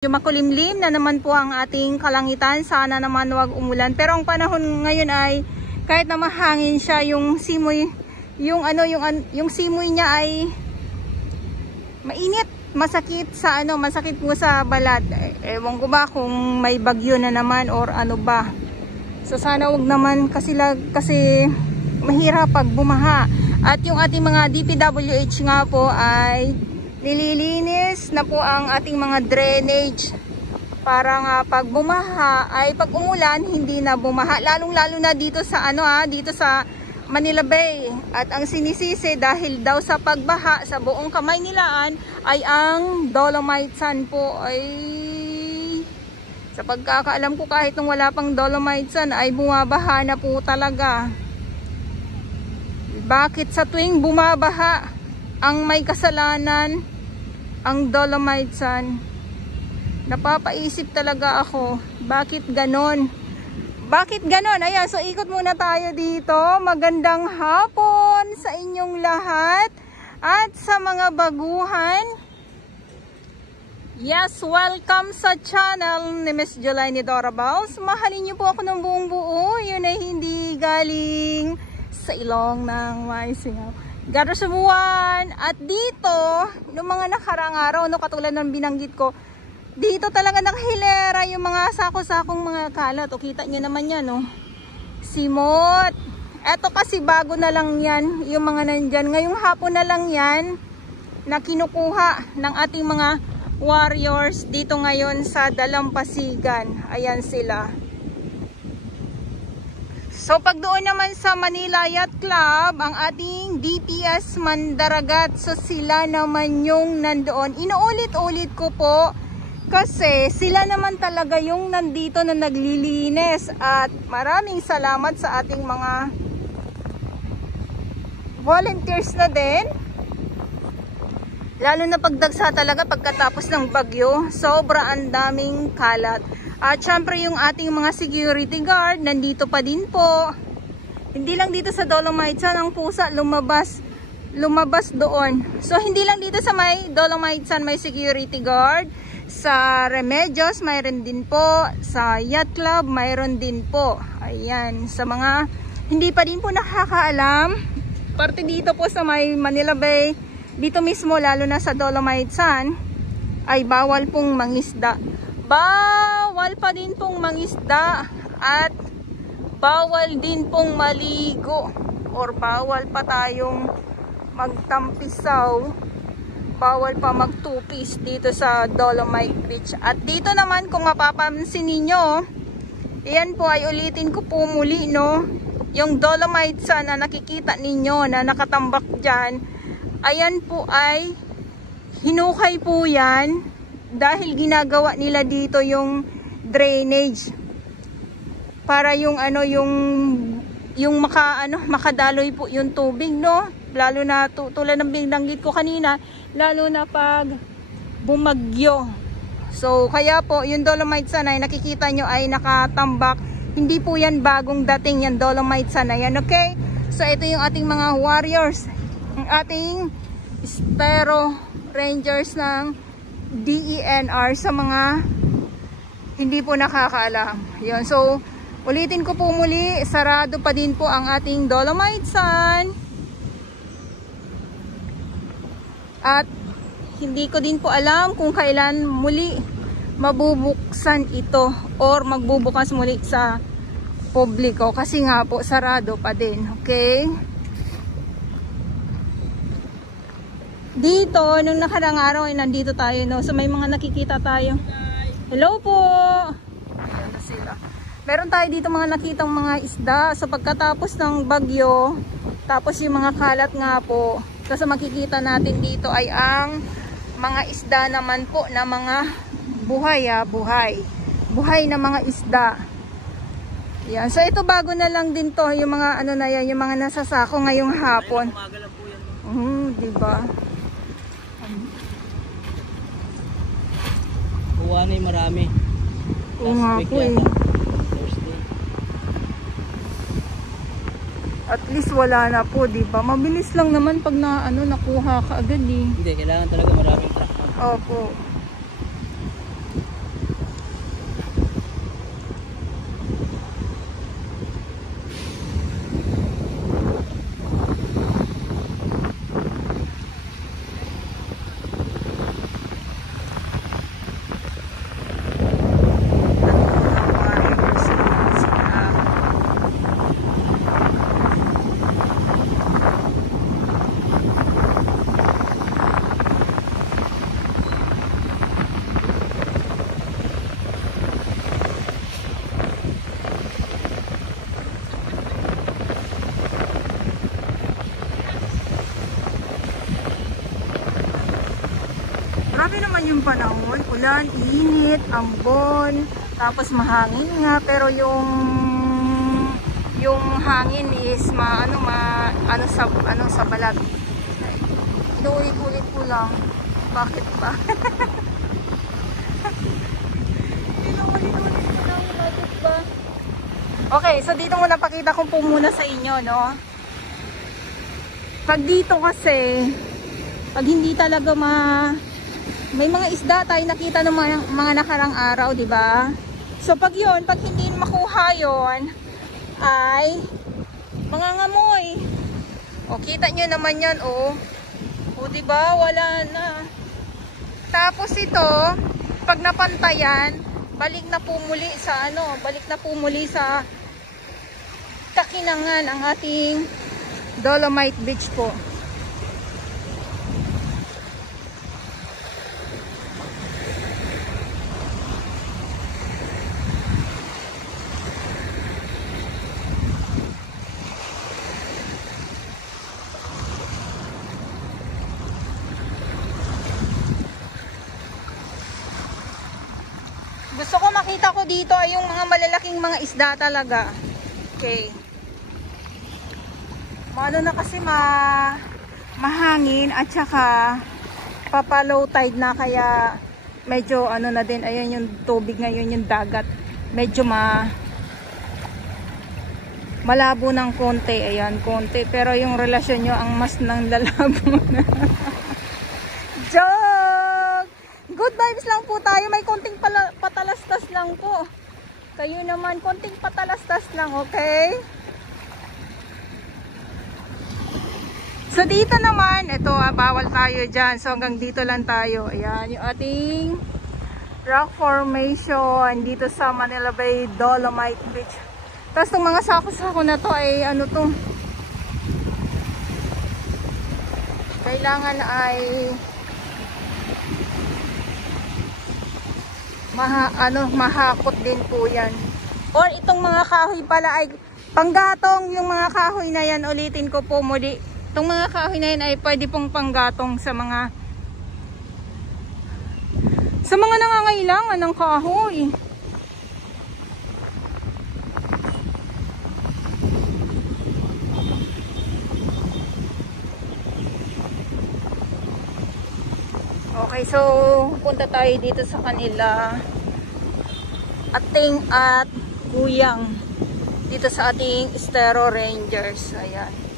Makulimlim na naman po ang ating kalangitan. Sana naman wag umulan. Pero ang panahon ngayon ay kahit na mahangin siya, yung simoy, yung simoy niya ay mainit, masakit sa masakit po sa balat. Ewan ko ba kung may bagyo na naman or ano ba. So sana wag naman kasi mahirap pag bumaha. At yung ating mga DPWH nga po ay nililinis na po ang ating mga drainage para nga pag bumaha ay pag umulan hindi na bumaha, lalong-lalo na dito sa dito sa Manila Bay. At ang sinisisi dahil daw sa pagbaha sa buong Kamaynilaan ay ang Dolomite Sun po. Ay sa pagkakaalam ko kahit nung wala pang Dolomite Sun ay bumabaha na po talaga. Bakit sa tuwing bumabaha ang may kasalanan ang Dolomite Sun? Napapaisip talaga ako, bakit ganon? Bakit ganon? Ayan, so ikot muna tayo dito. Magandang hapon sa inyong lahat at sa mga baguhan. Yes, welcome sa channel ni Miss Jolaine Dorabaus. Mahalin niyo po ako ng buong buo. Yun ay hindi galing sa ilong ng may singaw. Garo sa buwan. At dito, noong mga nakarang araw, katulad ng binanggit ko, dito talaga nakahilera yung mga sako-sakong mga kalat. O kita nyo naman yan, simot. Eto kasi bago na lang yan, yung mga nandyan. Ngayong hapon na lang yan, na kinukuha ng ating mga warriors dito ngayon sa Dalampasigan. Ayan sila. So pag doon naman sa Manila Yacht Club, ang ating DPS Mandaragat, so sila naman yung nandoon. Inuulit-ulit ko po kasi sila naman talaga yung nandito na naglilinis. At maraming salamat sa ating mga volunteers na din. Lalo na pagdagsa talaga pagkatapos ng bagyo, sobra ang daming kalat. At syempre yung ating mga security guard nandito pa din po. Hindi lang dito sa Dolomite Sun ang pusa lumabas doon. So hindi lang dito sa may Dolomite Sun may security guard. Sa Remedios mayroon din po. Sa Yacht Club mayroon din po. Ayan, sa mga hindi pa din po nakakaalam, parte dito po sa may Manila Bay, dito mismo lalo na sa Dolomite Sun ay bawal pong mangisda. Bawal pa din pong mangisda at bawal din pong maligo or bawal pa tayong magtampisaw, bawal pa magtupis dito sa Dolomite Beach. At dito naman kung mapapansin ninyo, iyan po ay ulitin ko po muli, yung Dolomite Sun na nakikita ninyo na nakatambak dyan, ayan po ay hinukay po yan dahil ginagawa nila dito yung drainage para yung makadaloy po yung tubig, lalo na tulad ng binanggit ko kanina, lalo na pag bumagyo. So kaya po yung Dolomite Sun ay nakikita nyo ay nakatambak. Hindi po yan bagong dating yan Dolomite Sun na yan, okay? So ito yung ating mga warriors, ang ating Spero Rangers ng DENR sa mga hindi po nakakaalam. Yun. So, ulitin ko po muli, sarado pa din po ang ating Dolomite Sun. At hindi ko din po alam kung kailan muli mabubuksan ito or magbubukas muli sa publiko kasi nga po sarado pa din. Okay? Dito, nung nakarang araw ay nandito tayo, so may mga nakikita tayo. Hello po! Ayan na sila. Meron tayo dito mga nakitang mga isda. So pagkatapos ng bagyo, tapos yung mga kalat nga po, kasi makikita natin dito ay ang mga isda naman po na mga buhay, buhay na mga isda. Yan. So ito bago na lang din to, yung mga yung mga nasasako ngayong hapon. Diba? Buwan ay marami. Oo nga po eh. At least wala na po, diba? Mabilis lang naman pag nakuha ka agad eh. Hindi, kailangan talaga maraming truck. Opo. yung panahon, ulan, init, ambon, tapos mahangin nga, pero yung hangin is ano sa balat. Inuulit-ulit ko lang. Bakit ba? Inuulit-ulit ko lang. Bakit ba? Okay, so dito muna pakita ko po muna sa inyo, no? Pag dito kasi, pag hindi talaga may mga isda tayo nakita ng mga nakarang araw, di ba? So pag hindi makuha yon ay mga ngamoy. O kita nyo naman yan, o di ba? Wala na. Tapos ito, pag napantayan, balik na po muli sa kakinangan ang ating Dolomite Beach po. Gusto ko makita ko dito ay yung mga malalaking mga isda talaga. Okay. Ano na kasi mahangin at saka papa-low tide na, kaya medyo ano na din, ayan yung tubig ngayon, yung dagat. Medyo malabo ng konti, ayan, konti. Pero yung relasyon nyo ang mas nang lalabo na. Joke! Good vibes lang po tayo. May konting patalastas lang po. Kayo naman, konting patalastas lang, okay? So dito naman, ito bawal tayo dyan. So hanggang dito lang tayo. Ayan, yung ating rock formation dito sa Manila Bay, Dolomite Beach. Tapos itong mga sako-sako na to ay ano to, kailangan ay mahakot din po yan. Or itong mga kahoy pala ay panggatong. Yung mga kahoy na yan, ulitin ko po muli, itong mga kahoy na yan ay pwede pong panggatong sa mga nangangailangan ng kahoy. Okay, so punta tayo dito sa kanila Ating at Guyang dito sa ating Estero Rangers. Ayan.